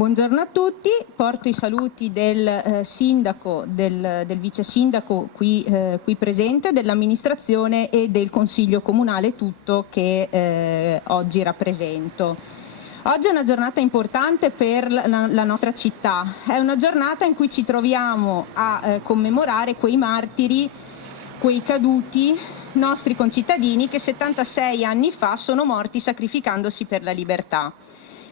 Buongiorno a tutti, porto i saluti del sindaco, del vice sindaco qui presente, dell'amministrazione e del consiglio comunale tutto che oggi rappresento. Oggi è una giornata importante per la nostra città, è una giornata in cui ci troviamo a commemorare quei martiri, quei caduti, nostri concittadini che 76 anni fa sono morti sacrificandosi per la libertà.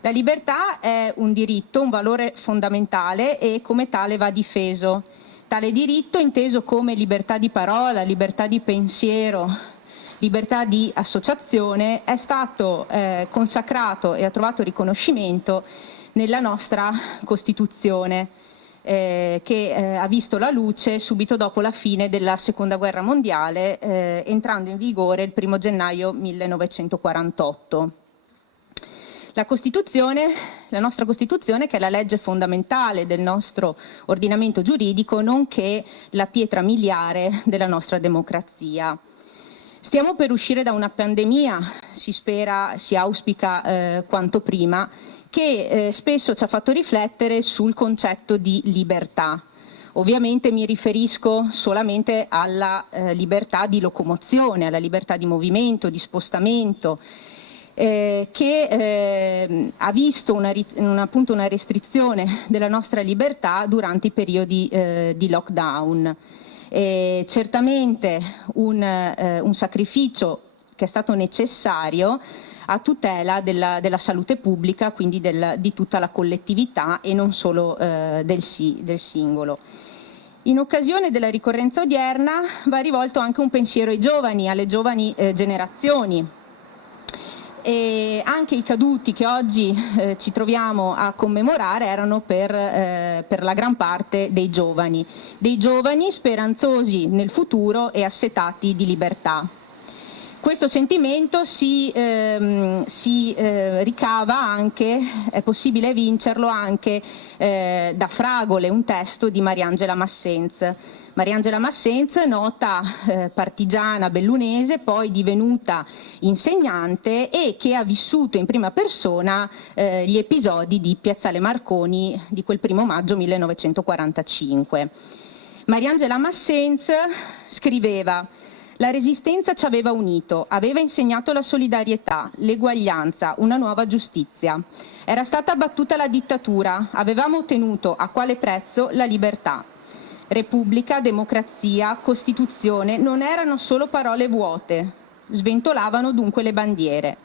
La libertà è un diritto, un valore fondamentale e come tale va difeso. Tale diritto, inteso come libertà di parola, libertà di pensiero, libertà di associazione, è stato consacrato e ha trovato riconoscimento nella nostra Costituzione, che ha visto la luce subito dopo la fine della Seconda Guerra Mondiale, entrando in vigore il 1° gennaio 1948. La nostra Costituzione, che è la legge fondamentale del nostro ordinamento giuridico, nonché la pietra miliare della nostra democrazia. Stiamo per uscire da una pandemia, si auspica quanto prima, che spesso ci ha fatto riflettere sul concetto di libertà. Ovviamente mi riferisco solamente alla libertà di locomozione, alla libertà di movimento, di spostamento, che ha visto appunto una restrizione della nostra libertà durante i periodi di lockdown. Certamente un sacrificio che è stato necessario a tutela della salute pubblica, quindi di tutta la collettività e non solo del singolo. In occasione della ricorrenza odierna va rivolto anche un pensiero ai giovani, alle giovani generazioni. E anche i caduti che oggi ci troviamo a commemorare erano per la gran parte dei giovani speranzosi nel futuro e assetati di libertà. Questo sentimento si ricava anche, è possibile vincerlo anche da Fragole, un testo di Mariangela Massenz. Mariangela Massenz, nota partigiana bellunese, poi divenuta insegnante e che ha vissuto in prima persona gli episodi di Piazzale Marconi di quel 1° maggio 1945. Mariangela Massenz scriveva: «La Resistenza ci aveva unito, aveva insegnato la solidarietà, l'eguaglianza, una nuova giustizia. Era stata abbattuta la dittatura, avevamo ottenuto, a quale prezzo, la libertà. Repubblica, democrazia, Costituzione non erano solo parole vuote, sventolavano dunque le bandiere.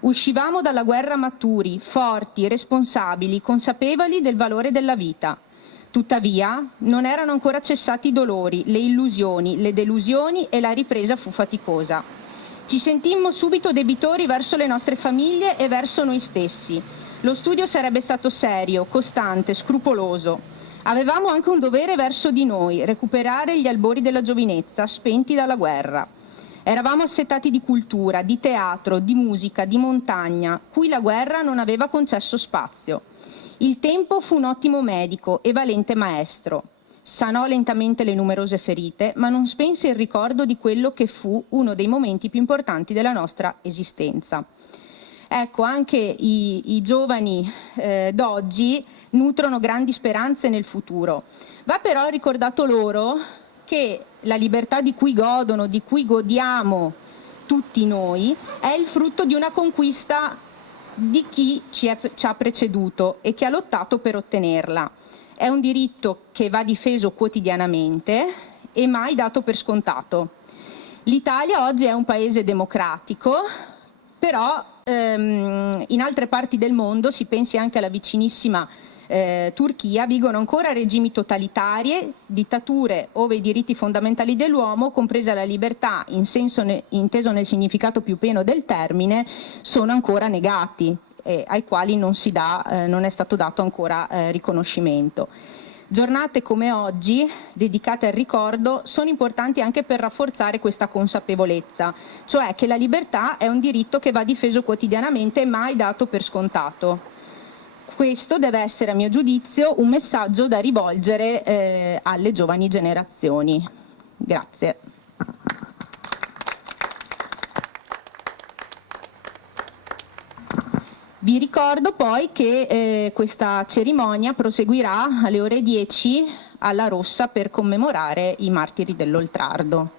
Uscivamo dalla guerra maturi, forti, responsabili, consapevoli del valore della vita. Tuttavia non erano ancora cessati i dolori, le illusioni, le delusioni e la ripresa fu faticosa. Ci sentimmo subito debitori verso le nostre famiglie e verso noi stessi. Lo studio sarebbe stato serio, costante, scrupoloso. Avevamo anche un dovere verso di noi, recuperare gli albori della giovinezza, spenti dalla guerra. Eravamo assetati di cultura, di teatro, di musica, di montagna, cui la guerra non aveva concesso spazio. Il tempo fu un ottimo medico e valente maestro. Sanò lentamente le numerose ferite, ma non spense il ricordo di quello che fu uno dei momenti più importanti della nostra esistenza». Ecco, anche i giovani d'oggi nutrono grandi speranze nel futuro. Va però ricordato loro che la libertà di cui godono, di cui godiamo tutti noi, è il frutto di una conquista di chi ci ha preceduto e che ha lottato per ottenerla. È un diritto che va difeso quotidianamente e mai dato per scontato. L'Italia oggi è un paese democratico, però in altre parti del mondo, si pensi anche alla vicinissima Turchia, vigono ancora regimi totalitarie, dittature ove i diritti fondamentali dell'uomo, compresa la libertà inteso nel significato più pieno del termine, sono ancora negati e ai quali non è stato dato ancora riconoscimento. Giornate come oggi, dedicate al ricordo, sono importanti anche per rafforzare questa consapevolezza, cioè che la libertà è un diritto che va difeso quotidianamente e mai dato per scontato. Questo deve essere, a mio giudizio, un messaggio da rivolgere alle giovani generazioni. Grazie. Vi ricordo poi che questa cerimonia proseguirà alle ore 10 alla Rossa per commemorare i martiri dell'Oltrardo.